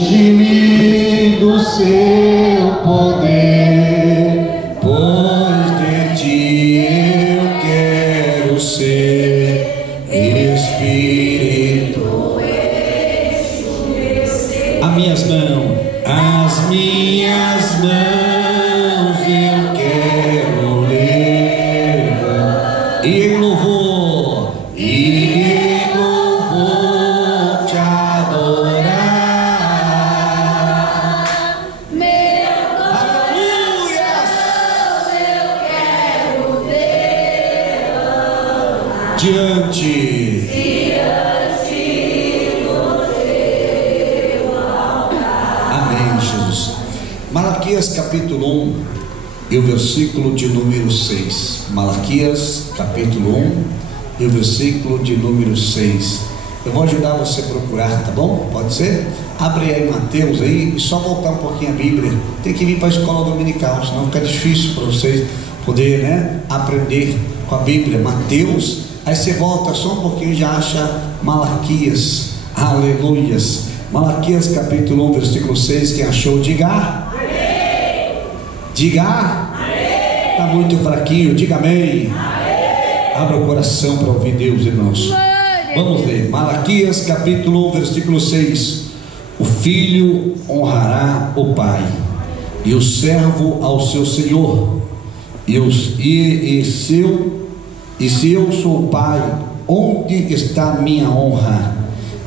Enche-me do seu poder, pois de ti eu quero ser Espírito. As minhas mãos eu quero levar e em louvor te adorar. Meu coração eu quero levar diante Malaquias capítulo 1 e o versículo de número 6. Malaquias capítulo 1 e o versículo de número 6. Eu vou ajudar você a procurar, tá bom? Pode ser? Abre aí Mateus aí e só voltar um pouquinho a Bíblia. Tem que vir para a escola dominical, senão fica difícil para vocês poder, aprender com a Bíblia. Mateus, aí você volta só um pouquinho e já acha Malaquias. Aleluias. Malaquias capítulo 1 versículo 6. Quem achou, diga. Diga, está muito fraquinho, diga amém. Abra o coração para ouvir Deus, irmãos. Vamos ler, Malaquias capítulo 1, versículo 6. O filho honrará o pai, e o servo ao seu senhor. E se eu sou pai, onde está minha honra?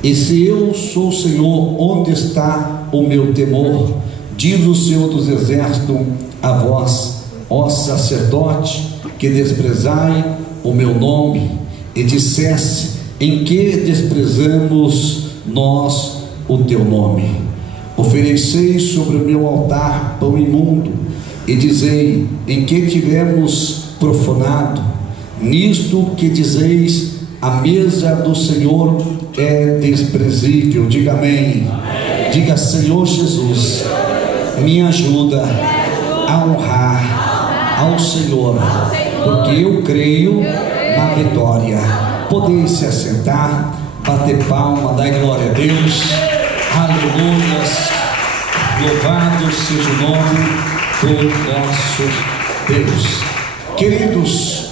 E se eu sou Senhor, onde está o meu temor? Diz o Senhor dos exércitos a vós, ó sacerdote, que desprezai o meu nome, e dissesse: em que desprezamos nós o teu nome? Ofereceis sobre o meu altar pão imundo, e dizei: em que tivemos profanado? Nisto que dizeis, a mesa do Senhor é desprezível. Diga amém. Diga: Senhor Jesus, me ajuda a honrar ao Senhor, porque eu creio na vitória. Podeis se assentar, bater palma, dar glória a Deus. Aleluias. Louvado seja o nome do nosso Deus. Queridos,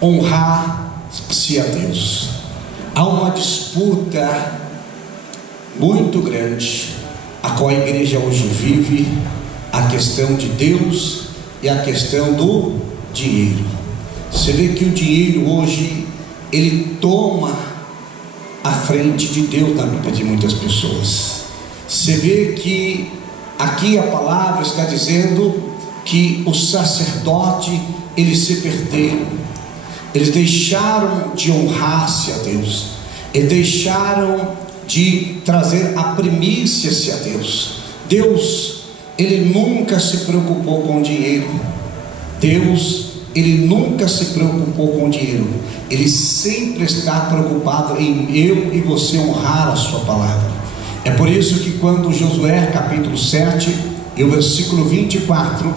honrar-se a Deus. Há uma disputa muito grande a qual a igreja hoje vive, a questão de Deus e a questão do dinheiro. Você vê que o dinheiro hoje, ele toma a frente de Deus na vida de muitas pessoas. Você vê que aqui a palavra está dizendo que o sacerdote, eles se perderam, eles deixaram de honrar-se a Deus, eles deixaram de trazer a primícia-se a Deus. Deus, ele nunca se preocupou com dinheiro. Deus, ele nunca se preocupou com dinheiro. Ele sempre está preocupado em eu e você honrar a sua palavra. É por isso que quando Josué capítulo 7 e o versículo 24,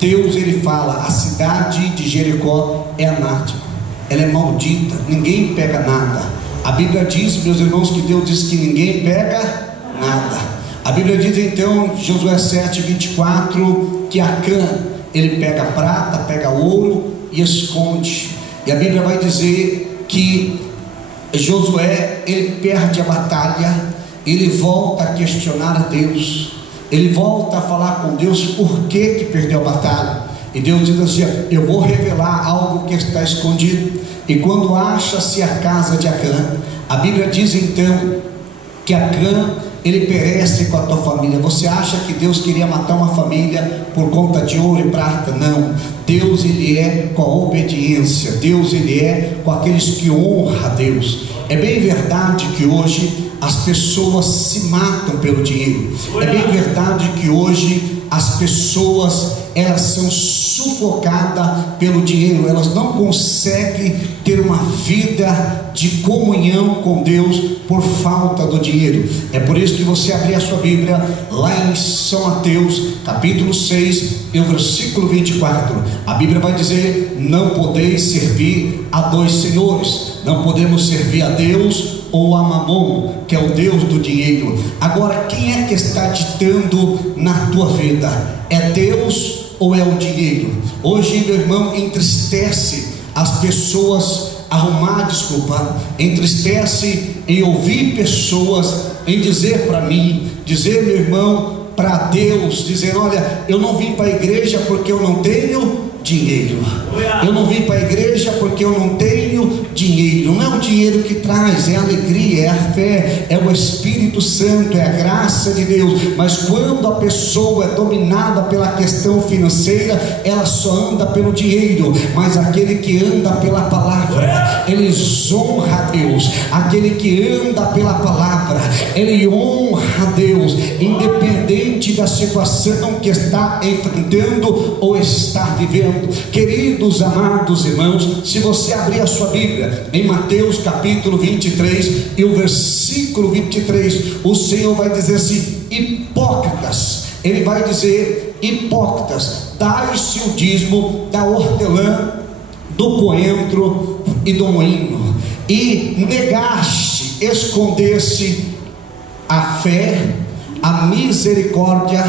Deus ele fala: a cidade de Jericó é anátema, ela é maldita, ninguém pega nada. A Bíblia diz, meus irmãos, que Deus diz que ninguém pega nada. A Bíblia diz então, Josué 7, 24, que Acã, ele pega prata, pega ouro e esconde. E a Bíblia vai dizer que Josué, ele perde a batalha, ele volta a questionar a Deus, ele volta a falar com Deus por que perdeu a batalha. E Deus diz assim: eu vou revelar algo que está escondido. E quando acha-se a casa de Acã, a Bíblia diz então que Acã, ele perece com a tua família. Você acha que Deus queria matar uma família por conta de ouro e prata? Não. Deus, ele é com a obediência. Deus, ele é com aqueles que honram a Deus. É bem verdade que hoje as pessoas se matam pelo dinheiro. É bem verdade que hoje as pessoas, elas são sufocadas pelo dinheiro. Elas não conseguem ter uma vida de comunhão com Deus por falta do dinheiro. É por isso que você abrir a sua Bíblia lá em São Mateus capítulo 6 e o versículo 24. A Bíblia vai dizer: não podeis servir a dois senhores. Não podemos servir a Deus ou a Mamon, que é o Deus do dinheiro. Agora, quem é que está ditando na tua vida? É Deus ou é o dinheiro? Hoje, meu irmão, entristece as pessoas entristece em ouvir pessoas em dizer para mim, dizer, meu irmão, para Deus, dizendo: olha, eu não vim para a igreja porque eu não tenho dinheiro, eu não vim para a igreja porque eu não tenho dinheiro. Não é o dinheiro que traz, é a alegria, é a fé, é o Espírito Santo, é a graça de Deus. Mas quando a pessoa é dominada pela questão financeira, ela só anda pelo dinheiro. Mas aquele que anda pela palavra, ele honra a Deus. Aquele que anda pela palavra, ele honra a Deus, independente da situação que está enfrentando ou está vivendo. Queridos, amados irmãos, se você abrir a sua Bíblia em Mateus capítulo 23 e o versículo 23, o Senhor vai dizer assim: hipócritas, ele vai dizer: hipócritas, dai-se o dízimo da hortelã, do coentro e do moinho, e negaste esconder-se a fé, a misericórdia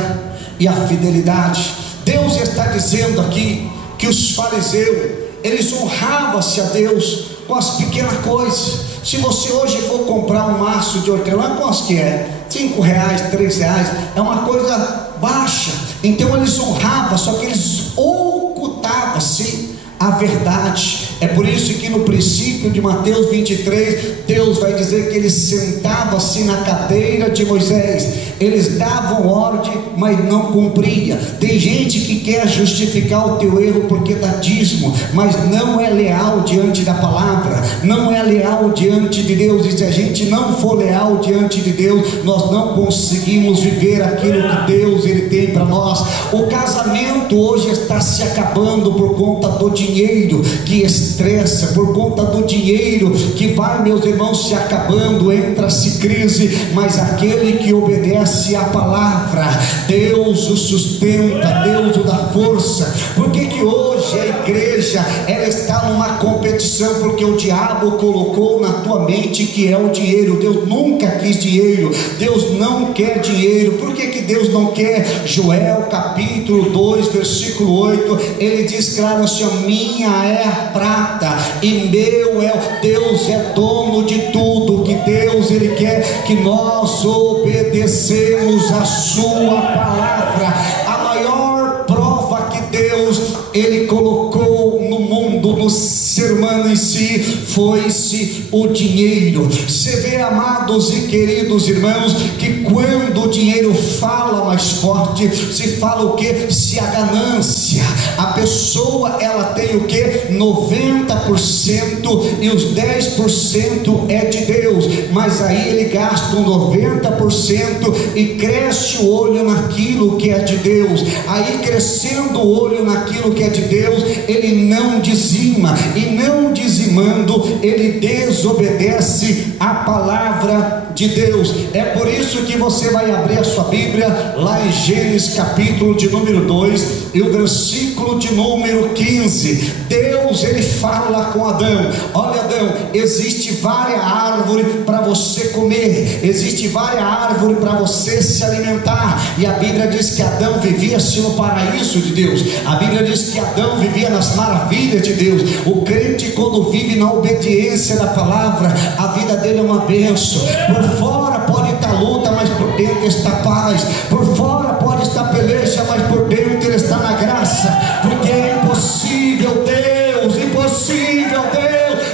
e a fidelidade. Deus está dizendo aqui que os fariseus, eles honravam-se a Deus com as pequenas coisas. Se você hoje for comprar um maço de hortelã, quanto que é? R$5, R$3, é uma coisa baixa. Então eles honravam, só que eles ocultavam-se a verdade. É por isso que no princípio de Mateus 23, Deus vai dizer que eles sentavam-se na cadeira de Moisés. Eles davam ordem, mas não cumpria. Tem gente que quer justificar o teu erro porque dá dízimo, mas não é leal diante da palavra, não é leal diante de Deus. E se a gente não for leal diante de Deus, nós não conseguimos viver aquilo que Deus ele tem para nós. O casamento hoje está se acabando por conta do dinheiro que estressa, por conta do dinheiro que vai, meus irmãos, se acabando, entra-se crise. Mas aquele que obedece à palavra, Deus o sustenta, Deus o dá força. Por que que hoje a igreja ela está numa competição? Porque o diabo colocou na tua mente que é o dinheiro. Deus nunca quis dinheiro, Deus não quer dinheiro. Por que que Deus não quer? Joel capítulo 2 versículo 8, ele diz claro assim: minha é a prata e meu é. Deus é dono de tudo. Que Deus ele quer que nós obedecemos a sua palavra. A maior prova que Deus ele colocou no mundo, no ser humano em si, foi-se o dinheiro. Você vê, amados e queridos irmãos, que quando o dinheiro fala mais forte, se fala o que? Se a ganância, a pessoa ela tem o que? 90% e os 10% é de Deus. Mas aí ele gasta 90% e cresce o olho naquilo que é de Deus. Aí crescendo o olho naquilo que é de Deus, ele não dizima, e não dizimando, ele desobedece a palavra de Deus. É por isso que você vai abrir a sua Bíblia lá em Gênesis capítulo de número 2 e o versículo de número 15. Deus ele fala com Adão: olha Adão, existe várias árvores para você comer, existe várias árvores para você se alimentar. E a Bíblia diz que Adão vivia-se no paraíso de Deus. A Bíblia diz que Adão vivia nas maravilhas de Deus. O crente, quando vive na obediência da palavra, a vida dele é uma bênção. Por fora pode estar luta, mas por dentro está paz. Por fora pode estar peleja, mas por dentro ele está na graça. Porque é impossível Deus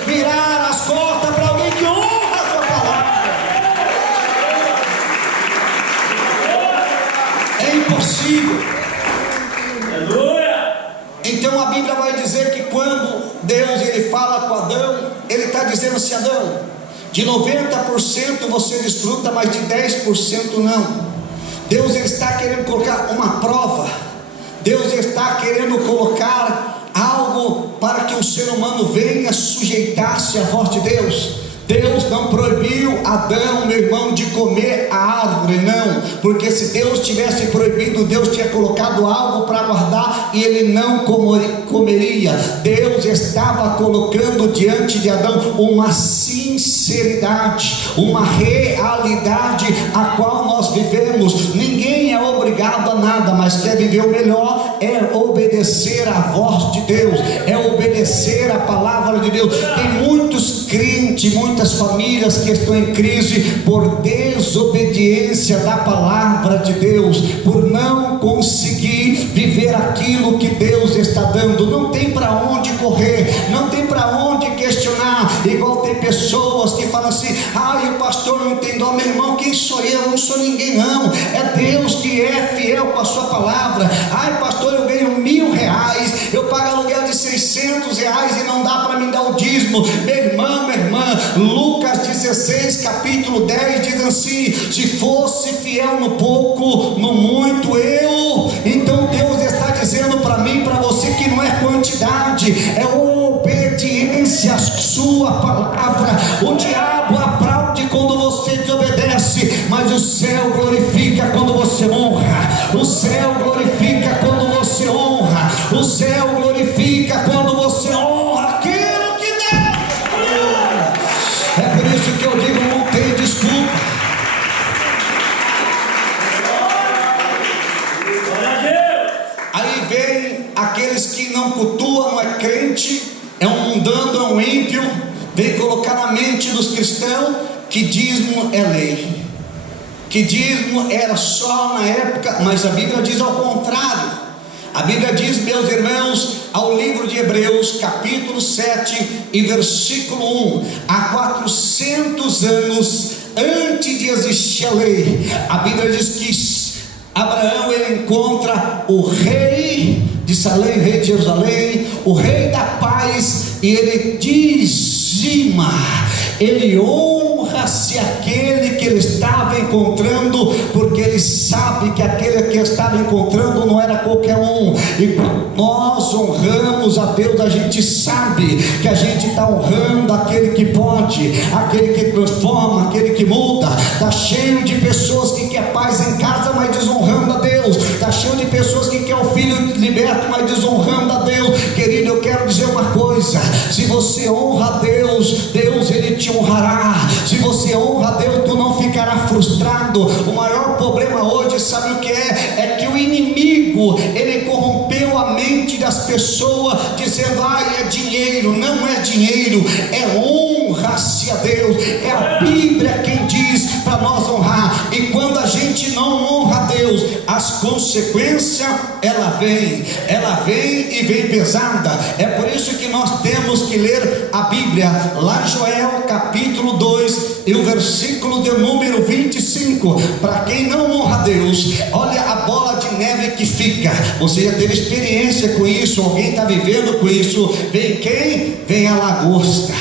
virar as costas para alguém que honra a sua palavra. É impossível. Então a Bíblia vai dizer que quando Deus ele fala com Adão, ele está dizendo assim: Adão, de 90% você desfruta, mas de 10% não. Deus ele está querendo colocar uma prova. Deus está querendo colocar algo para que o ser humano venha sujeitar-se à voz de Deus. Deus não proibiu Adão, meu irmão, de comer a árvore, não, porque se Deus tivesse proibido, Deus tinha colocado algo para guardar e ele não comeria. Deus estava colocando diante de Adão uma sinceridade sinceridade, uma realidade a qual nós vivemos. Ninguém é obrigado a nada, mas quer viver o melhor é obedecer à voz de Deus, é obedecer à palavra de Deus. Tem muitos crentes, muitas famílias que estão em crise por desobediência da palavra de Deus, por não conseguir viver aquilo que Deus está dando. Não tem para onde correr, não tem para onde questionar. Igual tem pessoas que falam assim: o pastor não tem dó. Meu irmão, quem sou eu? Eu não sou ninguém não, é Deus que é fiel com a sua palavra. Pastor, eu ganho R$1.000, eu pago aluguel de R$600 e não dá para mim dar o dízimo. Meu irmão, minha irmã, Lucas 16 capítulo 10 diz assim: se fosse fiel no pouco, no muito então Deus está dizendo para mim e para você que não é quantidade, é obediência à sua palavra. O diabo aplaude quando você desobedece, mas o céu glorifica quando você honra. O céu glorifica quando você honra. O céu glorifica quando você honra aquilo que Deus. É por isso que eu digo: não tem desculpa. Aí vem aqueles que não cultuam, não é crente, é um mundano, é um ímpio, vem colocar na mente dos cristãos que dízimo é lei, que dízimo era só na época, mas a Bíblia diz ao contrário. A Bíblia diz, meus irmãos, ao livro de Hebreus capítulo 7 e versículo 1: há 400 anos antes de existir a lei, a Bíblia diz que Abraão, ele encontra o rei de Salém, rei de Jerusalém, o rei da paz, e ele dizima, ele honra-se aquele que ele estava encontrando, porque ele sabe que aquele que estava encontrando não era qualquer um. E quando nós honramos a Deus, a gente sabe que a gente está honrando aquele que pode, aquele que transforma, aquele que muda. Está cheio de pessoas que quer paz em casa, mas desonrando a Deus. Está cheio de pessoas que quer o filho liberto, mas desonrando a Deus. Querido, eu quero dizer uma coisa: se você honra a Deus, Deus ele te honrará. Se você honra a Deus, tu não ficará frustrado. O maior problema hoje, sabe o que é? É que o inimigo, ele corrompeu a mente das pessoas, dizendo: é dinheiro. Não é dinheiro, é honra-se a Deus. É a Bíblia quem diz para nós honrar. E quando a gente não honra a Deus, as consequências ela vem e vem pesada. É por isso que nós temos que ler a Bíblia. Lá em Joel capítulo 2 e o versículo de número 25. Para quem não honra a Deus, olha a bola de neve que fica. Você já teve experiência com isso? Alguém está vivendo com isso? Vem quem? Vem a lagosta.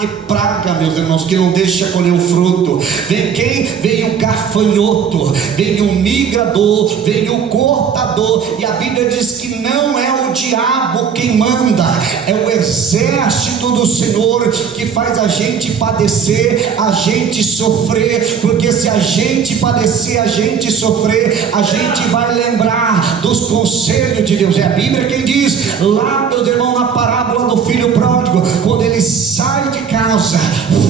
Que praga, meus irmãos, que não deixa colher o fruto. Vem quem? Vem o gafanhoto, vem o migrador, vem o cortador. E a Bíblia diz que não é o diabo quem manda, é o exército do Senhor que faz a gente padecer, a gente sofrer. Porque se a gente padecer, a gente sofrer, a gente vai lembrar dos conselhos de Deus. É a Bíblia quem diz lá, meus irmãos, na parábola do filho pródigo, quando ele sai de casa,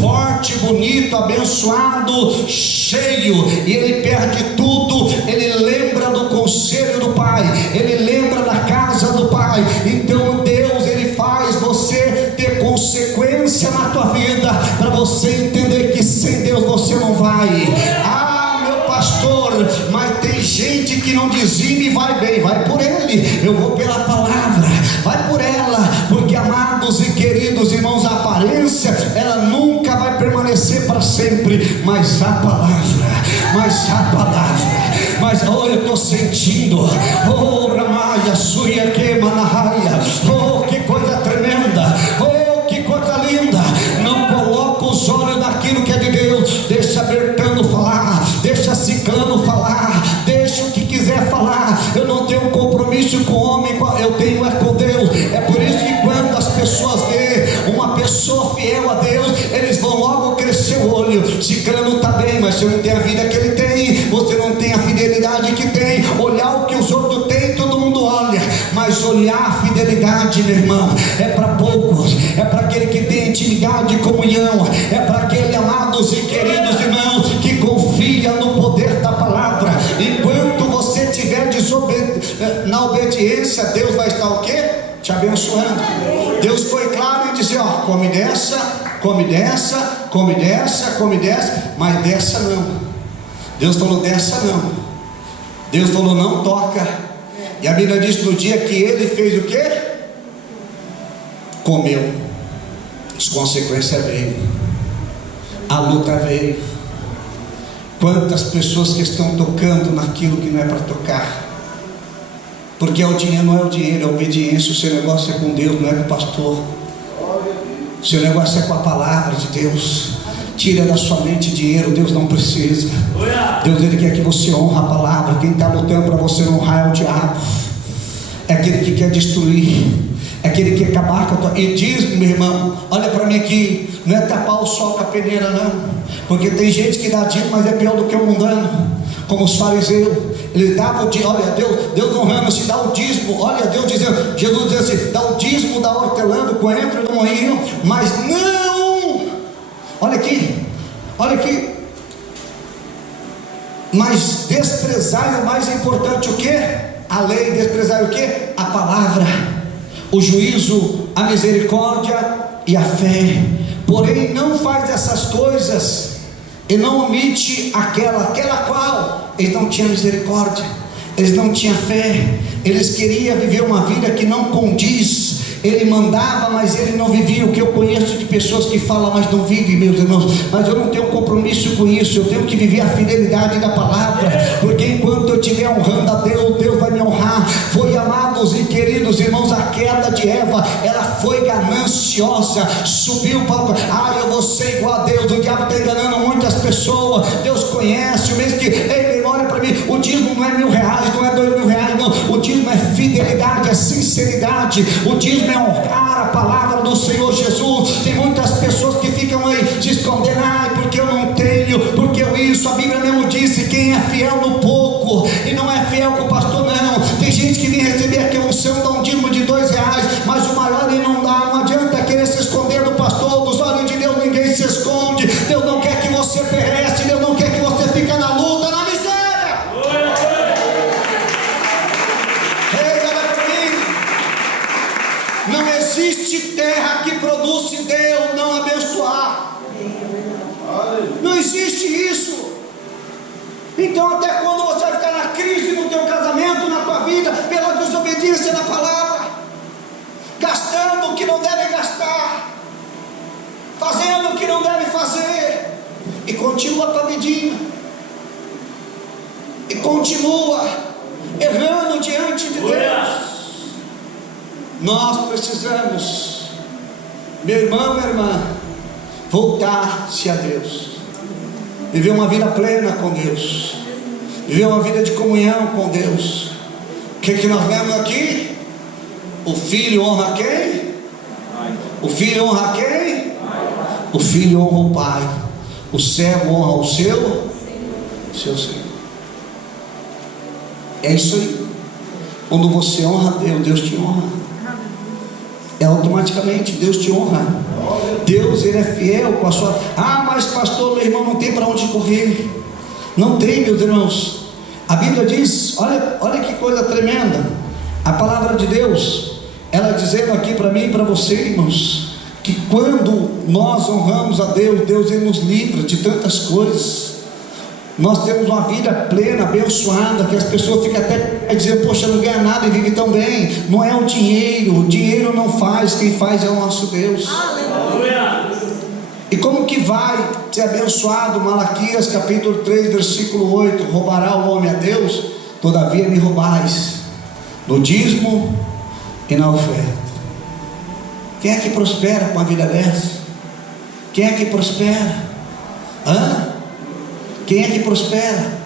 forte, bonito, abençoado, cheio, e ele perde tudo, ele lembra do conselho do pai, ele lembra da casa do pai. Então Deus, ele faz você ter consequência na tua vida, para você entender que sem Deus você não vai. Meu pastor, mas tem gente que não dizime e vai bem. Vai por ele, eu vou pela palavra, vai por ela, porque amados e queridos irmãos, a aparência ela nunca vai permanecer para sempre, mas a palavra, mas olha, eu estou sentindo, Ramaia, Suia, Quemanahaya, que coisa tremenda, que coisa linda. Não coloca os olhos naquilo que é de Deus, deixa Bertano falar, deixa Ciclano falar, deixa o que quiser falar. Eu não tenho compromisso com o homem, eu tenho é com Deus. É por isso que quando as pessoas veem uma pessoa fiel a Deus, eles vão logo crescer o olho. Ciclano está bem, mas você não tem a vida que ele tem, você não tem a fidelidade que tem. Olhar o que os outros têm, todo mundo olha, mas Mas olhar a fidelidade, meu irmão, é para poucos, é para aquele que tem intimidade e comunhão, é para aquele, amados e queridos irmãos, que confia no poder da palavra. Enquanto você estiver na obediência, Deus vai estar o quê? Te abençoando. Deus foi claro em dizer, ó, come dessa, come dessa, come dessa, come dessa, mas dessa não. Deus falou, dessa não. Deus falou, não toca. E a Bíblia diz, no dia que ele fez o quê? Comeu. As consequências veio, a luta veio. Quantas pessoas que estão tocando naquilo que não é para tocar, porque o dinheiro não é o dinheiro, é a obediência. O seu negócio é com Deus, não é com o pastor. O seu negócio é com a palavra de Deus. Tira da sua mente dinheiro, Deus não precisa. Deus, ele quer que você honre a palavra. Quem está lutando para você não honrar é o diabo, é aquele que quer destruir, é aquele que quer acabar com a tua... E diz, meu irmão, olha para mim aqui, não é tapar o sol com a peneira não, porque tem gente que dá dízimo, mas é pior do que o mundano, como os fariseus. Eles davam o dízimo, olha, Deus honrando, se dá o dízimo, olha, Deus dizendo, Jesus diz assim, dá o dízimo da hortelã, do coentro e do moinho, mas não, olha aqui, mas desprezai o mais importante, o que? A lei. Desprezai o que? A palavra, o juízo, a misericórdia e a fé. Porém não faz essas coisas e não omite aquela qual eles não tinham misericórdia, eles não tinham fé, eles queriam viver uma vida que não condiz. Ele mandava, mas ele não vivia. O que eu conheço de pessoas que falam, mas não vivem, meus irmãos. Mas eu não tenho compromisso com isso. Eu tenho que viver a fidelidade da palavra, porque enquanto eu estiver honrando a Deus, Deus vai me honrar. Foi, amados e queridos irmãos, a queda de Eva, ela foi gananciosa, subiu para eu vou ser igual a Deus. O diabo está enganando muitas pessoas. Deus conhece o mesmo que, ei, olha para mim, o dízimo não é R$1.000, não é R$2.000, não. O dízimo é fidelidade, é sinceridade. O dízimo é honrar a palavra do Senhor Jesus. Tem muitas pessoas que ficam aí se escondendo, porque eu não tenho, porque eu isso. A Bíblia mesmo disse, quem é fiel no pouco e não é fiel com o pastor, não. Tem gente que vem receber aqui a unção, dá um dízimo de R$2, mas o maior ele não dá. Não adianta querer se esconder do pastor. Dos olhos de Deus ninguém se esconde. Deus não quer que você perece, Deus não quer que você fique na luta, na miséria. Não existe terra que produz Deus não abençoar. Não existe isso. Então até quando você vai ficar na crise no teu casamento, na tua vida, pela desobediência da palavra, gastando o que não deve gastar, fazendo o que não deve fazer, e continua a tua vidinha, e continua errando diante de Deus. Nós precisamos, meu irmão, minha irmã, voltar-se a Deus, viver uma vida plena com Deus, viver uma vida de comunhão com Deus. O que nós lemos aqui? O filho honra quem? O filho honra quem? O filho honra o pai. O servo honra o seu Senhor. É isso aí. Quando você honra Deus, Deus te honra. Automaticamente Deus te honra. Deus, ele é fiel com a sua... mas pastor, meu irmão, não tem para onde correr. Não tem, meus irmãos. A Bíblia diz, olha que coisa tremenda. A palavra de Deus, ela dizendo aqui para mim e para você, irmãos, que quando nós honramos a Deus, Deus ele nos livra de tantas coisas. Nós temos uma vida plena, abençoada, que as pessoas ficam até dizendo, poxa, não ganha nada e vive tão bem. Não é o dinheiro não faz, quem faz é o nosso Deus. Aleluia. E como que vai ser abençoado? Malaquias capítulo 3, versículo 8, roubará o homem a Deus? Todavia me roubais no dízimo e na oferta. Quem é que prospera com a vida dessa? Quem é que prospera? Quem é que prospera?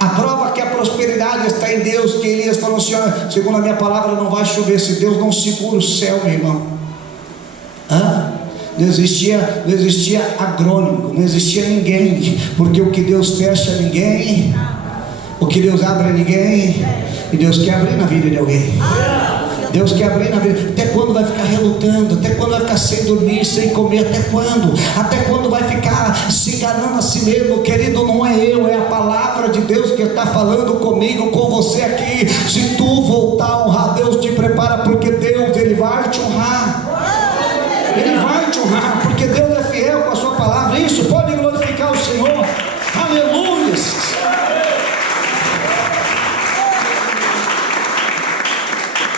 A prova que a prosperidade está em Deus, que Elias falou assim, olha, segundo a minha palavra não vai chover, se Deus não segura o céu, meu irmão. Não existia agrônomo, não existia ninguém, porque o que Deus fecha ninguém, o que Deus abre ninguém, e Deus quer abrir na vida de alguém. Deus quer abrir na vida. Até quando vai ficar relutando? Até quando vai ficar sem dormir, sem comer? Até quando? Até quando vai ficar se enganando a si mesmo? Querido, não é eu, é a palavra de Deus que está falando comigo, com você aqui. Se tu voltar a honrar Deus, te prepara, porque Deus, Ele vai te honrar. Ele vai te honrar, porque Deus é fiel com a sua palavra. Isso, pode glorificar o Senhor. Aleluia.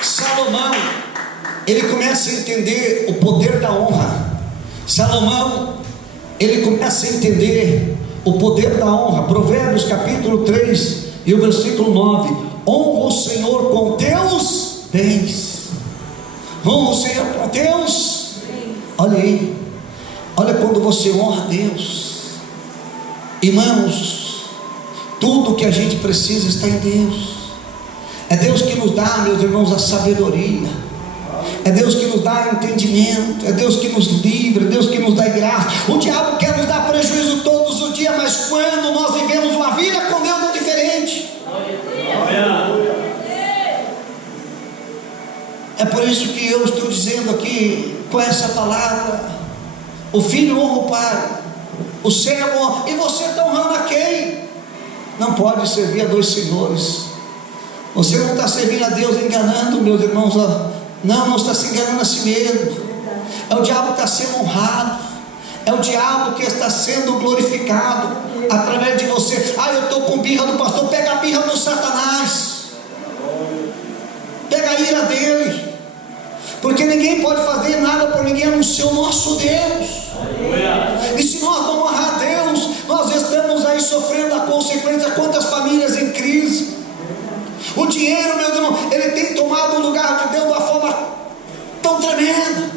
Salomão, ele começa a entender o poder da honra. Salomão, ele começa a entender o poder da honra. Provérbios capítulo 3 e o versículo 9: honra o Senhor com teus bens. Honra o Senhor com teus. Olha aí, olha quando você honra a Deus, irmãos, tudo que a gente precisa está em Deus. É Deus que nos dá, meus irmãos, a sabedoria. É Deus que nos dá entendimento. É Deus que nos livra. É Deus que nos dá graça. O diabo quer nos dar prejuízo todos os dias, mas quando nós vivemos uma vida com Deus é diferente. É por isso que eu estou dizendo aqui, com essa palavra: o filho honra o pai, o servo honra. E você está honrando a quem? Não pode servir a dois senhores. Você não está servindo a Deus enganando, meus irmãos. Não está se enganando a si mesmo. É o diabo que está sendo honrado. É o diabo que está sendo glorificado através de você. Eu estou com birra do pastor. Pega a birra do Satanás. Pega a ira dele. Porque ninguém pode fazer nada por ninguém a não ser o nosso Deus. E se nós não honrar a Deus, nós estamos aí sofrendo a consequência. Quantas famílias em crise? O dinheiro, meu irmão, ele tem tomado o lugar de Deus de uma forma tão tremenda.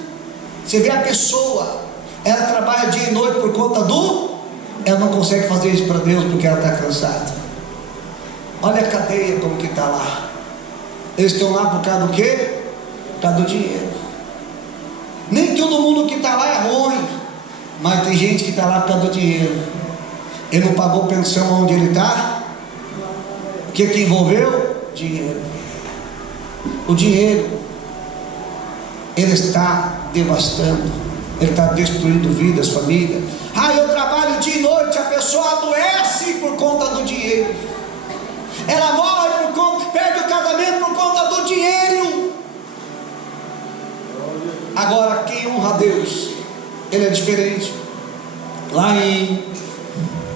Você vê a pessoa, ela trabalha dia e noite por conta ela não consegue fazer isso para Deus porque ela está cansada. Olha a cadeia como que está lá. Eles estão lá por causa do quê? Por causa do dinheiro. Nem todo mundo que está lá é ruim, mas tem gente que está lá por causa do dinheiro. Ele não pagou pensão onde ele está. O que envolveu? Dinheiro. O dinheiro, ele está devastando, ele está destruindo vidas, famílias. Eu trabalho dia e noite. A pessoa adoece por conta do dinheiro. Ela morre por conta, perde o casamento por conta do dinheiro. Agora, quem honra a Deus, ele é diferente. Lá em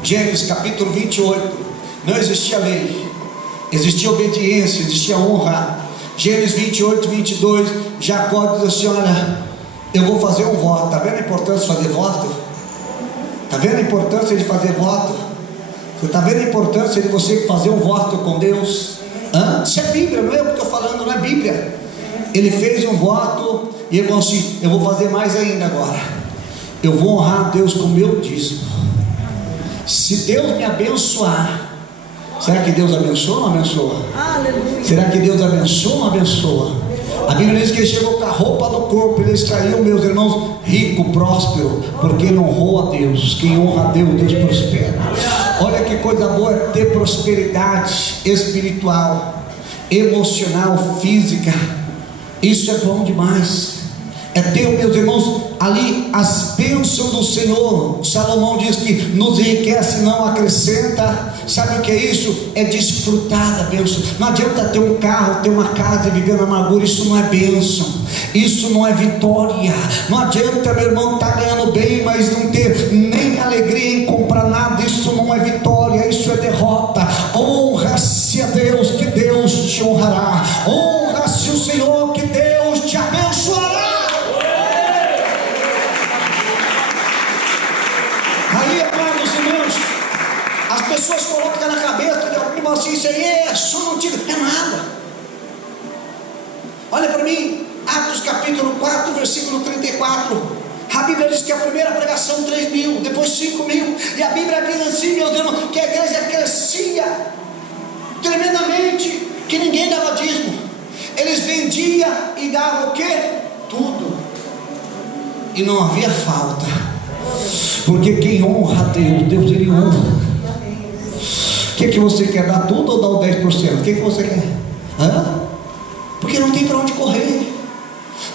Gênesis capítulo 28, não existia lei, existia obediência, existia honra. Gênesis 28, 22, Jacó diz assim: olha, eu vou fazer um voto. Está vendo a importância de fazer voto? Está vendo a importância de fazer voto? Você está vendo a importância de você fazer um voto com Deus? Isso é Bíblia, não é eu que estou falando, não é Bíblia. Ele fez um voto e ele falou assim: eu vou fazer mais ainda agora. Eu vou honrar a Deus com o meu dízimo. Se Deus me abençoar, será que Deus abençoa ou não abençoa? Aleluia. Será que Deus abençoa ou não abençoa? A Bíblia diz que ele chegou com a roupa no corpo. Ele saiu, meus irmãos, rico, próspero, porque ele honrou a Deus. Quem honra a Deus, Deus prospera. Olha que coisa boa é ter prosperidade espiritual, emocional, física. Isso é bom demais. É ter, meus irmãos, ali as bênçãos do Senhor. Salomão diz que nos enriquece, não acrescenta. Sabe o que é isso? É desfrutar da bênção. Não adianta ter um carro, ter uma casa e viver na amargura. Isso não é bênção, isso não é vitória. Não adianta, meu irmão, estar ganhando bem, mas não ter nem alegria em comprar nada. Isso não é vitória, isso é derrota. Honra-se a Deus, que Deus te honrará. Honra-se o Senhor, que Deus te abençoará. Aí, amados irmãos, as pessoas colocam na cabeça de alguém assim: isso aí é só não tira, é nada. Olha para mim, Atos capítulo 4, versículo 34. A Bíblia diz que a primeira pregação 3.000, depois 5.000, e a Bíblia diz assim, meu Deus, que a igreja crescia tremendamente, que ninguém dava dízimo. Eles vendiam e davam o quê? Tudo, e não havia falta. Porque quem honra a Deus, Deus ele honra. O que você quer, dar tudo ou dar o 10%? O que você quer? Por que porque não tem para onde correr.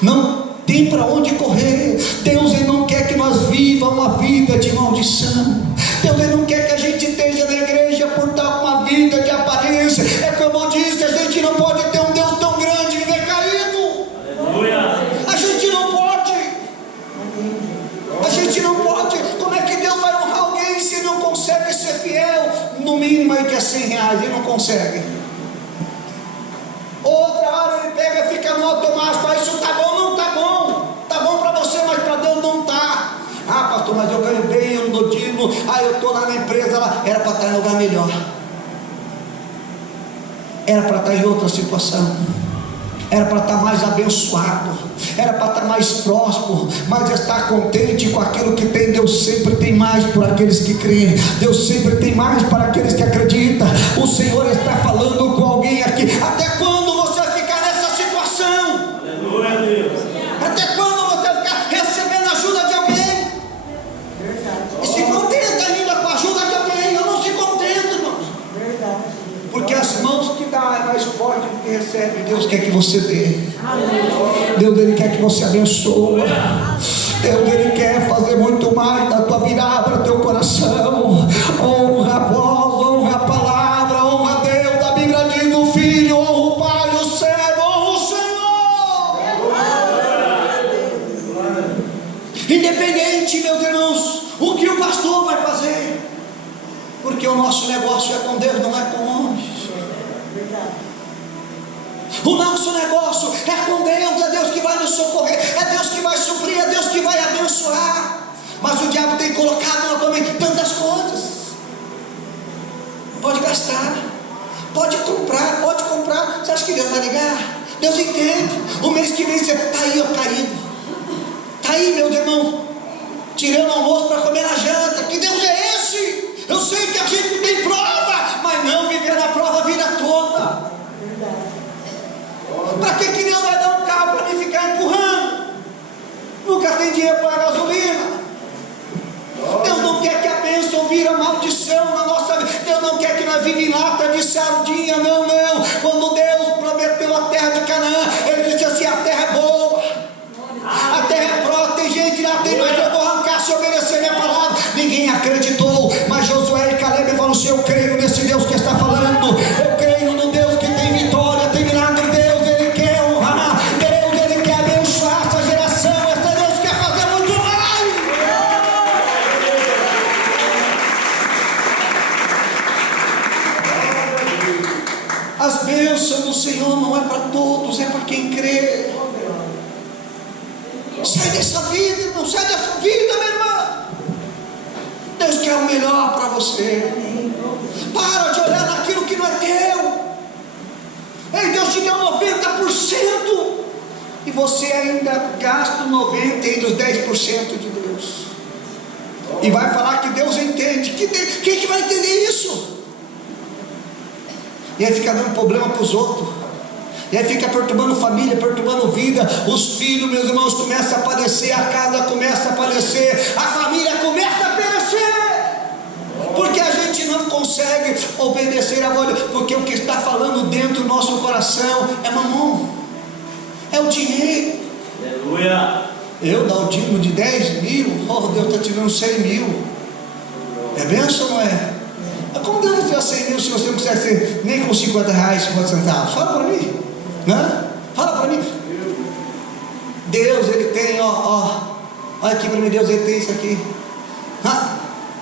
Não tem para onde correr. Deus, Ele não quer que nós vivamos uma vida de maldição. Deus, Ele não quer que a gente esteja na igreja por estar com uma vida de aparência. É como eu disse, a gente não pode ter um Deus tão grande e viver caído. Aleluia. A gente não pode. A gente não pode. Como é que Deus vai honrar alguém se Ele não consegue ser fiel? No mínimo aí que é R$100, Ele não consegue. Outra hora Ele pega e fica no automático. Ah, isso tá bom, não tá bom. Tá bom para você, mas para Deus não tá. Ah, pastor, mas eu ganho bem, eu não dou dízimo. Ah, eu estou lá na empresa, lá. Era para estar em lugar melhor. Era para estar em outra situação. Era para estar mais abençoado. Era para estar mais próspero. Mas estar contente com aquilo que tem. Deus sempre tem mais por aqueles que creem. Deus sempre tem mais para aqueles que acreditam. O Senhor está falando com alguém aqui. Até quando você vai ficar nessa situação? Aleluia, Deus. Até quando você vai ficar recebendo ajuda de alguém? E se contenta ainda com a ajuda de alguém? Eu não se contento, irmãos. Porque as mãos que dá é mais forte do que recebe. Deus quer que você dê. Deus, Ele quer que você abençoe. Deus, Ele quer fazer muito mais da tua vida. Abra teu coração. Honra a voz, honra a palavra, honra a Deus. A Bíblia diz: o Filho honra o Pai, o servo honra o Senhor. Independente, meus irmãos, o que o pastor vai fazer, porque o nosso negócio é com Deus, não é com homens. O nosso negócio é com Deus. É Deus que vai nos socorrer, é Deus que vai suprir, é Deus que vai abençoar. Mas o diabo tem colocado na tua mente tantas coisas. Pode gastar, pode comprar, pode comprar. Você acha que Deus vai ligar? Deus entende. O mês que vem você está aí, ó, caído. Está aí, meu irmão, tirando o almoço para comer na janta. Que Deus é esse? Eu sei que a gente tem prova, mas não viver na prova a vida toda. Para que Deus vai dar um carro para mim ficar empurrando? Nunca tem dinheiro para a gasolina. Deus não quer que a bênção vire maldição na nossa vida. Deus não quer que nós vivamos em lata de sardinha. Não, não. Quando Deus prometeu a terra de Canaã, Ele disse assim: a terra é boa, a terra é próspera. Tem gente lá dentro, mas eu vou arrancar se obedecer minha palavra. Ninguém acreditou, mas Josué e Caleb falaram assim: eu creio nesse Deus que está falando. Eu creio no Deus que tem vitória, tem milagre. Deus, Ele quer honrar. Deus, Ele quer abençoar essa geração. Esse Deus quer fazer muito mais. As bênçãos do Senhor não é para todos, é para quem crê. Sai dessa vida, irmão, sai dessa vida, minha irmã. Deus quer o melhor para você. Para de olhar naquilo que não é teu. Ei, Deus te deu 90% e você ainda gasta 90% e dos 10% de Deus. E vai falar que Deus entende. Quem que vai entender isso? E aí fica dando problema para os outros. E aí fica perturbando família, perturbando vida. Os filhos, meus irmãos, começam a padecer. A casa começa a padecer. A família começa a perecer. Porque a gente não consegue obedecer a voz. Porque o que está falando dentro do nosso coração é mamão. É o dinheiro. Aleluia. Eu dar o dízimo de 10 mil. Oh, Deus está tirando 100 mil. É bênção ou não é? Como Deus vai tirar 100 mil se você não consegue ser nem com 50 reais, 50 centavos? Fala para mim. Né? Fala para mim. Deus, Ele tem, olha aqui para mim, Deus, Ele tem isso aqui.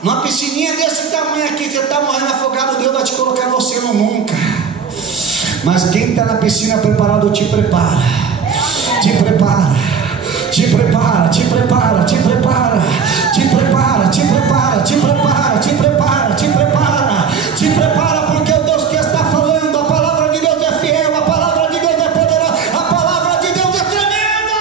Numa piscininha desse tamanho aqui, você está morrendo afogado, Deus vai te colocar no oceano nunca. Mas quem está na piscina preparado, te prepara. Te prepara. Te prepara, te prepara, te prepara. Te prepara, te prepara, te prepara, te prepara, te prepara. Te prepara, porque o Deus que está falando, a palavra de Deus é fiel, a palavra de Deus é poderosa, a palavra de Deus é tremenda.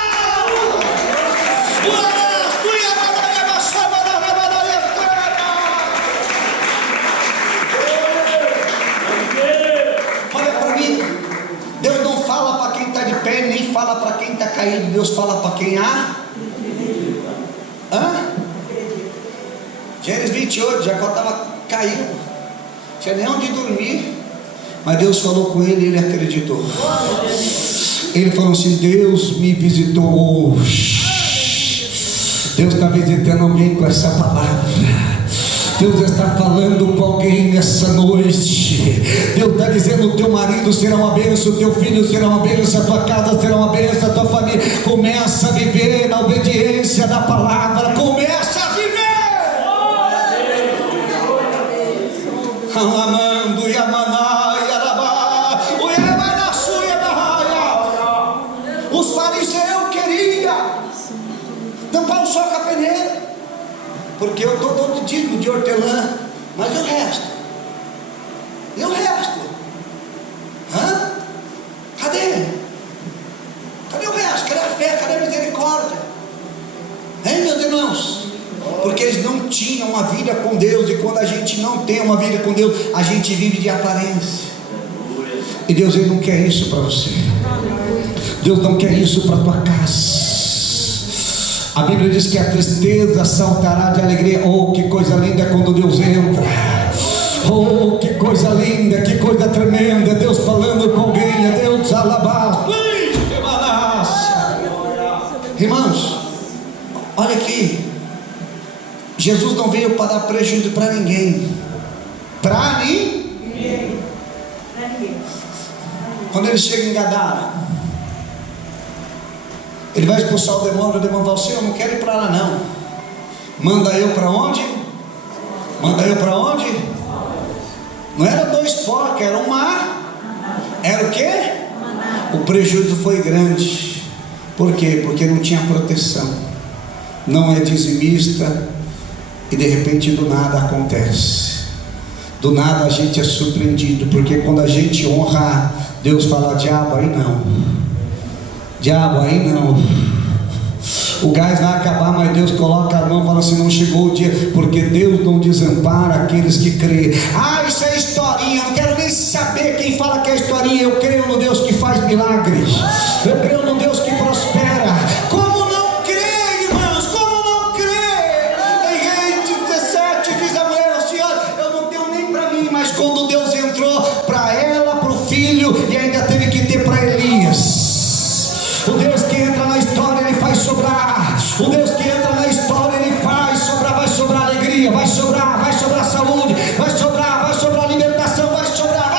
Olha para mim, Deus não fala para quem está de pé, nem fala para quem está caído. Deus fala para quem Gênesis 28, Jacó estava caído, tinha nem onde dormir, mas Deus falou com ele e ele acreditou. Ele falou assim: Deus me visitou hoje. Deus está visitando alguém com essa palavra. Deus está falando com alguém nessa noite. Deus está dizendo: o teu marido será uma bênção, o teu filho será uma bênção, a tua casa será uma bênção, a tua família. Começa a viver na obediência da palavra. Começa a viver. Alamando Yamanai Arabá, o Yamanaçu Yamahaya. Os fariseus queriam tampar o sol com a peneira, porque eu estou todo digno de hortelã, mas e o resto? E o resto? Hã? Cadê? Cadê o resto? Cadê a fé? Cadê a misericórdia? Hein, meus irmãos? Porque eles não tinham uma vida com Deus, e quando a gente não tem uma vida com Deus, a gente vive de aparência. E Deus, Ele não quer isso para você. Deus não quer isso para a tua casa. A Bíblia diz que a tristeza saltará de alegria. Oh, que coisa linda quando Deus entra. Oh, que coisa linda, que coisa tremenda. Deus falando com alguém. É Deus alabado. Irmãos, olha aqui. Jesus não veio para dar prejuízo para ninguém. Para ninguém. Quando ele chega em Gadara, ele vai expulsar o demônio fala assim: eu não quero ir para lá não. Manda eu para onde? Manda eu para onde? Não era 2 porcos, era um mar. Era o quê? O prejuízo foi grande. Por quê? Porque não tinha proteção. Não é dizimista. E de repente do nada acontece. Do nada a gente é surpreendido. Porque quando a gente honra, Deus fala: diabo, aí não. Diabo, aí não. O gás vai acabar, mas Deus coloca a mão e fala assim: não chegou o dia. Porque Deus não desampara aqueles que creem. Ah, isso é historinha. Eu não quero nem saber quem fala que é historinha. Eu creio no Deus que faz milagres. Eu creio no Deus que prospera. Como não crer, irmãos? Como não crer? Em 17 diz a mulher assim: olha, eu não tenho nem para mim. Mas quando Deus entrou para ela, para o filho, e ainda teve que ter para Elias. O Deus que entra na história, Ele faz sobrar. O Deus que entra na história, Ele faz sobrar. Vai sobrar alegria, vai sobrar saúde, vai sobrar libertação, vai sobrar.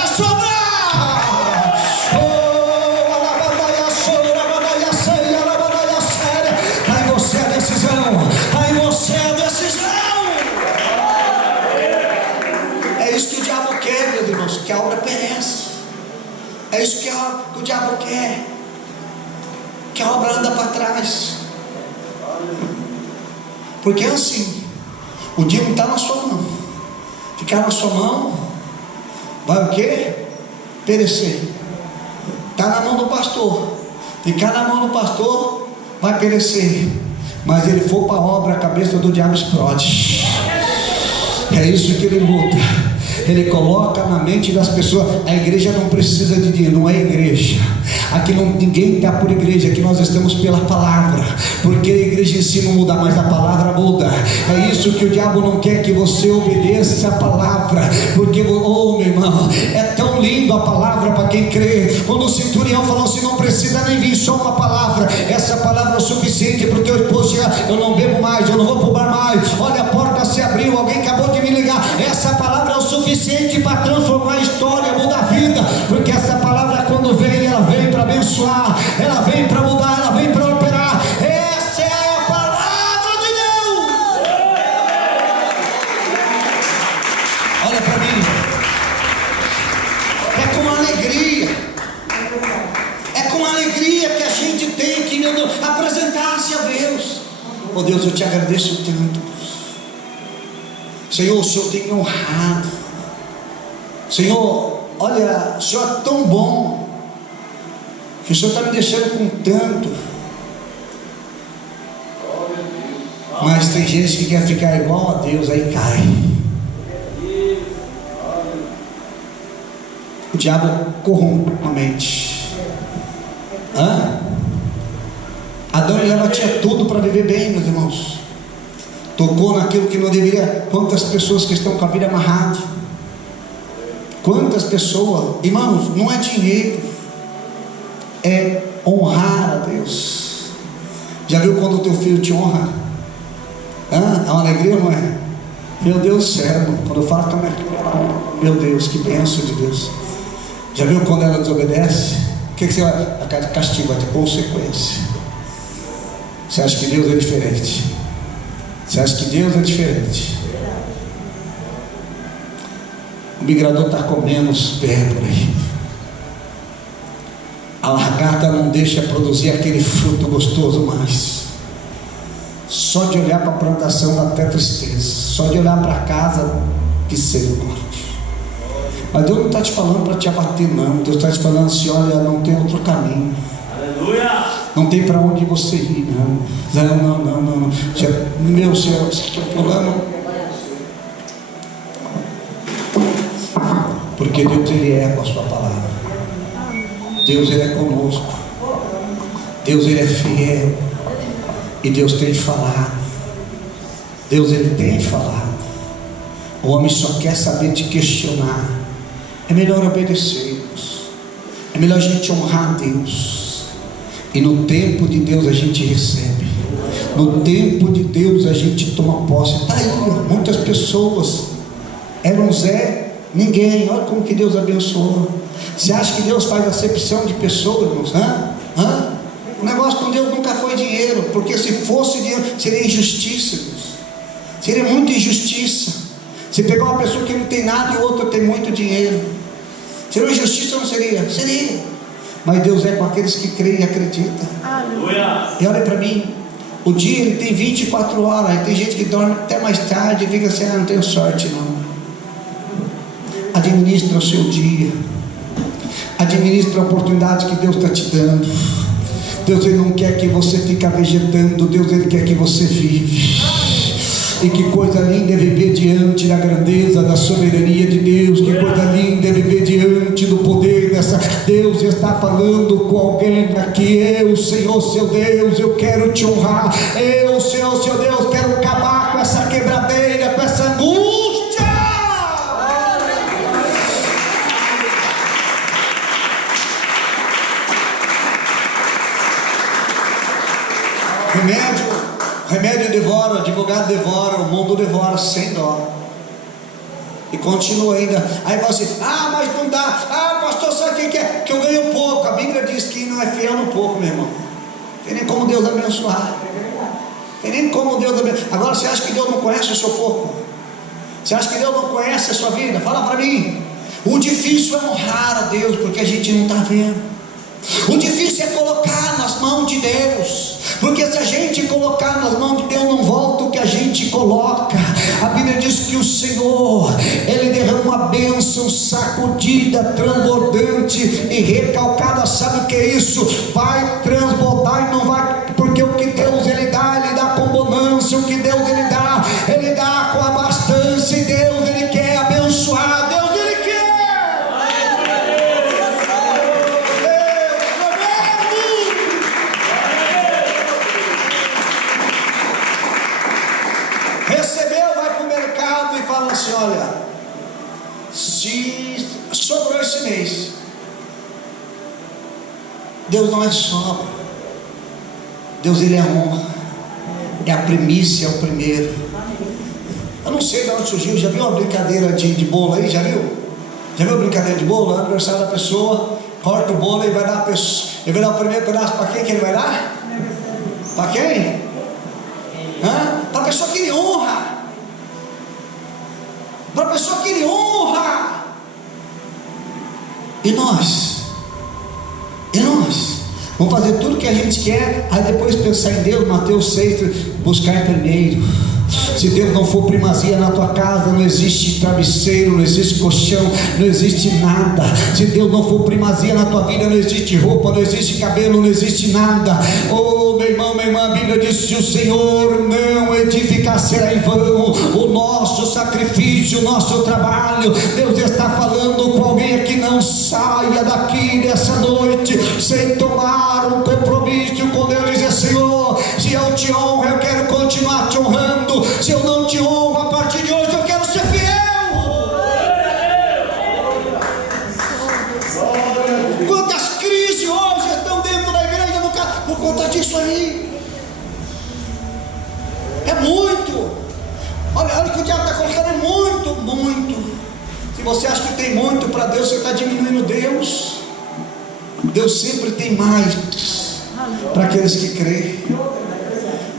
Oh, alabadaia soura, alabadaia ceia, alabadaia séria. Está em você a decisão, está em você a decisão. É isso que o diabo quer, meus irmãos, que a obra pereça. É isso que o diabo quer. Que a obra anda para trás. Porque é assim: o dia não está na sua mão. Ficar na sua mão vai o quê? Perecer. Está na mão do pastor. Ficar na mão do pastor vai perecer. Mas ele for para a obra, a cabeça do diabo explode. É isso que ele luta. Ele coloca na mente das pessoas: a igreja não precisa de dinheiro. Não é igreja. Aqui não, ninguém está por igreja. Aqui nós estamos pela palavra. Porque a igreja em si não muda, mas a palavra muda. É isso que o diabo não quer, que você obedeça a palavra. Porque, oh meu irmão, é tão lindo a palavra para quem crê. Quando o centurião falou assim: não precisa nem vir só uma palavra. Essa palavra é o suficiente para o teu esposo chegar. Eu não bebo mais, eu não vou pro bar mais. Olha, a porta se abriu, alguém acabou de me ligar. Essa palavra é o suficiente para transformar a história, mudar a vida. Porque essa palavra, quando vem, ela vem para abençoar, ela vem para mudar, ela vem para operar. Essa é a palavra de Deus. Olha para mim. É com alegria. É com alegria que a gente tem que, meu Deus, apresentar-se a Deus. Oh Deus, eu te agradeço tanto. Senhor, o Senhor tem me honrado. Senhor, olha, o Senhor é tão bom, que o Senhor está me deixando com tanto. Mas tem gente que quer ficar igual a Deus, aí cai. O diabo corrompe a mente. Adão e Eva tinham tudo para viver bem, meus irmãos. Tocou naquilo que não deveria. Quantas pessoas que estão com a vida amarrada. Quantas pessoas, irmãos, não é dinheiro. é honrar a Deus. Já viu quando o teu filho te honra? É uma alegria, não é? Meu Deus do céu, quando eu falo com a minha filha, ela honra. Meu Deus, que bênção de Deus. Já viu quando ela desobedece? O que você vai? Castigo, vai ter consequência. Você acha que Deus é diferente? Você acha que Deus é diferente? O migrador está comendo os pés por aí. A lagarta não deixa produzir aquele fruto gostoso mais. Só de olhar para a plantação dá até tristeza. Só de olhar para casa, que seja morte. Mas Deus não está te falando para te abater, não. Deus está te falando assim: olha, não tem outro caminho. Aleluia! Não tem para onde você ir, não. Não. Meu Senhor, você está pulando. Porque Deus, Ele é com a sua palavra. Deus, Ele é conosco. Deus, Ele é fiel. E Deus tem falado. Deus, Ele tem falado. O homem só quer saber te questionar. É melhor obedecermos. É melhor a gente honrar a Deus. E no tempo de Deus a gente recebe. No tempo de Deus a gente toma posse. Está aí, muitas pessoas eram Zé ninguém. Olha como que Deus abençoou. Você acha que Deus faz acepção de pessoas, irmãos? O negócio com Deus nunca foi dinheiro, porque se fosse dinheiro seria injustiça, irmãos. Seria muita injustiça. Você pegar uma pessoa que não tem nada e outra tem muito dinheiro, seria uma injustiça ou não seria? Seria. Mas Deus é com aqueles que creem e acreditam. Aleluia. E olha para mim, o dia ele tem 24 horas. E tem gente que dorme até mais tarde e fica assim: não tenho sorte não. Administra o seu dia. Administra a oportunidade que Deus está te dando. Deus, Ele não quer que você fique vegetando. Deus, Ele quer que você vive. E que coisa linda é viver diante da grandeza, da soberania de Deus. Que coisa linda é viver diante do poder dessa. Deus está falando com alguém aqui: eu, Senhor, seu Deus, eu quero te honrar. Eu, Senhor, seu Deus, quero acabar com essa quebradeira, com essa angústia. Remédio devora, advogado devora, o mundo devora sem dó. E continua ainda. Aí você, mas não dá. Pastor, sabe o que é? Que eu ganho pouco. A Bíblia diz que não é fiel no pouco, meu irmão. Tem nem como Deus abençoar. Tem nem como Deus abençoar. Agora você acha que Deus não conhece o seu pouco? Você acha que Deus não conhece a sua vida? Fala para mim. O difícil é honrar a Deus, porque a gente não está vendo. O difícil é colocar nas mãos de Deus, porque se a gente colocar nas mãos de Deus, não volta o que a gente coloca. A Bíblia diz que o Senhor, Ele derrama uma bênção sacudida, transbordante e recalcada. Sabe o que é isso? Vai transbordar e não vai, porque o que Deus Ele dá com bonança. O que Deus Ele dá com abastança. E Deus Ele quer abençoar. Deus Ele quer. Recebeu, vai para o mercado e fala assim: olha, se sobrou esse mês, Deus não é sobra. Deus Ele é honra, é a primícia, é o primeiro. Eu não sei de onde surgiu. Já viu uma brincadeira de bolo aí? Já viu? Já viu a brincadeira de bolo? É aniversário da pessoa, corta o bolo e vai dar a pessoa. Ele vai dar o primeiro pedaço para quem que ele vai dar? Para quem? Para a pessoa que ele honra. Para a pessoa que ele honra. E nós? Vamos fazer tudo que a gente quer, aí depois pensar em Deus. Mateus 6, buscar primeiro. Se Deus não for primazia na tua casa, não existe travesseiro, não existe colchão, não existe nada. Se Deus não for primazia na tua vida, não existe roupa, não existe cabelo, não existe nada. Oh, meu irmão, minha irmã, a Bíblia diz: se o Senhor não edificar, será em vão o nosso sacrifício, o nosso trabalho. Deus está falando com alguém aqui: não saia daqui dessa noite sem tomar um compromisso com Deus. Dizer: Senhor, se eu te honro, eu quero continuar te honrando. Se eu não te honro, a partir de hoje eu quero ser fiel. Quantas crises hoje estão você acha que tem muito para Deus, você está diminuindo Deus. Deus sempre tem mais para aqueles que creem.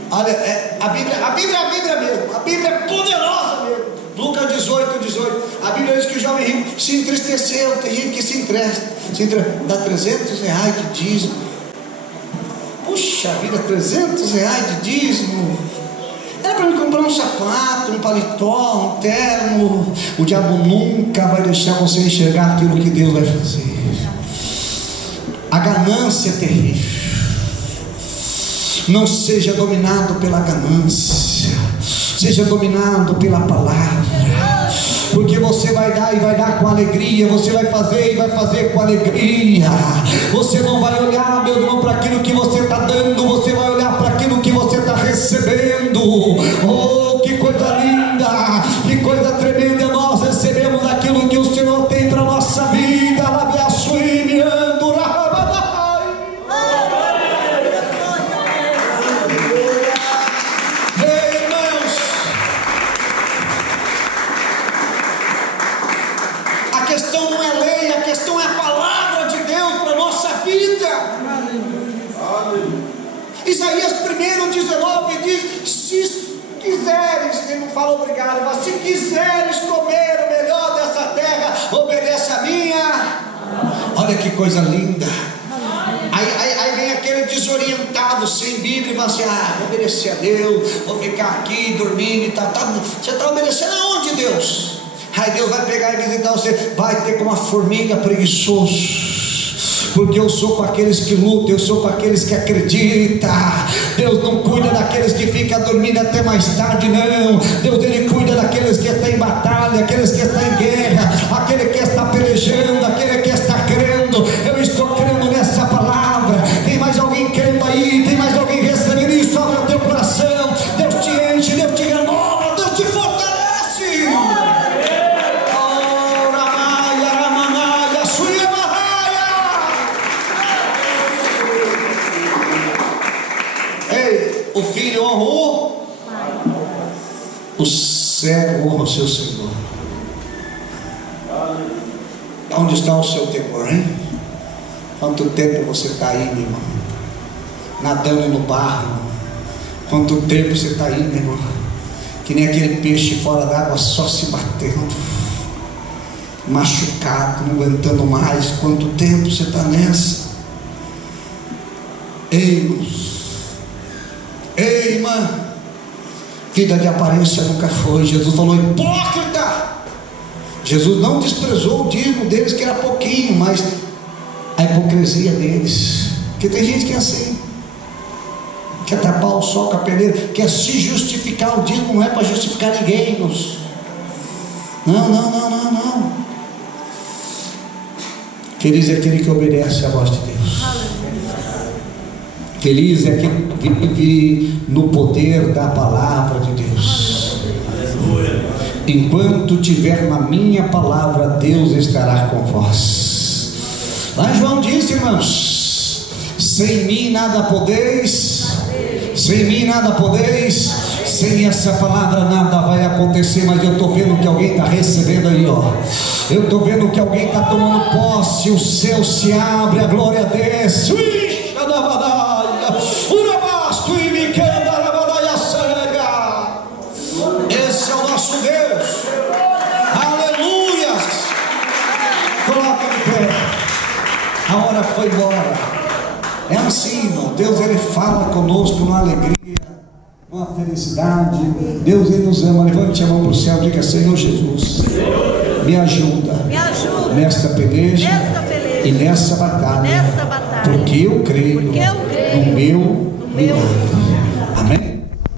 Olha, a Bíblia mesmo, a Bíblia é poderosa mesmo. Lucas 18. A Bíblia diz que o jovem rico se entristeceu. Tem gente que se entrega, dá R$300 de dízimo. Puxa vida, R$300 de dízimo. Era para me comprar um sapato, um paletó, um terno. O diabo nunca vai deixar você enxergar aquilo que Deus vai fazer. A ganância é terrível. Não seja dominado pela ganância, seja dominado pela palavra, porque você vai dar e vai dar com alegria, você vai fazer e vai fazer com alegria. Você não vai olhar, meu irmão, para aquilo que você está dando, você vai olhar para aquilo que você está recebendo. Oh, que coisa linda, que coisa tremenda. Nós recebemos aquilo que o Senhor tem para a nossa vida. Lave a sua Isaías 1:19 diz: se quiseres, ele não fala obrigado, mas se quiseres comer o melhor dessa terra, obedece a minha. Olha que coisa linda. Aí vem aquele desorientado, sem Bíblia, e fala assim: vou obedecer a Deus, vou ficar aqui dormindo e tal. Você está obedecendo aonde, Deus? Aí Deus vai pegar e visitar você, vai ter como uma formiga preguiçoso. Porque eu sou com aqueles que lutam, eu sou com aqueles que acreditam. Deus não cuida daqueles que ficam dormindo até mais tarde, não. Deus, Ele cuida daqueles que estão em batalha, aqueles que estão em guerra, aquele que está pelejando, aquele que está crendo. Eu estou crendo nessa palavra. Tem mais alguém crendo aí? Tem mais alguém recebendo isso? Abra teu coração. Deus te enche, Deus te renova, Deus te fortalece. O filho honrou, o servo honra o seu senhor. Onde está o seu temor, hein? Quanto tempo você está aí, meu irmão? Nadando no barro. Quanto tempo você está aí, meu irmão? Que nem aquele peixe fora d'água, só se batendo, machucado, não aguentando mais. Quanto tempo você está nessa? Ei, irmãos. Ei, irmã, vida de aparência nunca foi. Jesus falou: hipócrita. Jesus não desprezou o dízimo deles, que era pouquinho, mas a hipocrisia deles, porque tem gente que é assim, quer tapar o sol com a peneira, quer se justificar. O dízimo não é para justificar ninguém, irmãos. Não. Feliz é aquele que obedece à voz de Deus. Feliz é quem vive no poder da palavra de Deus. Enquanto tiver na minha palavra, Deus estará com vós. Lá João disse, irmãos: sem mim nada podeis, sem mim nada podeis. Sem essa palavra nada vai acontecer. Mas eu estou vendo que alguém está recebendo aí, ó. Eu estou vendo que alguém está tomando posse. O céu se abre, a glória desce. Esse é o nosso Deus. Aleluia. Coloca de pé. A hora foi embora. É assim, irmão. Deus, Ele fala conosco numa alegria, numa felicidade. Deus, Ele nos ama. Levante a mão para o céu e diga: Senhor Jesus, me ajuda nesta peleja e nessa batalha, porque eu creio no meu milagre. Amém.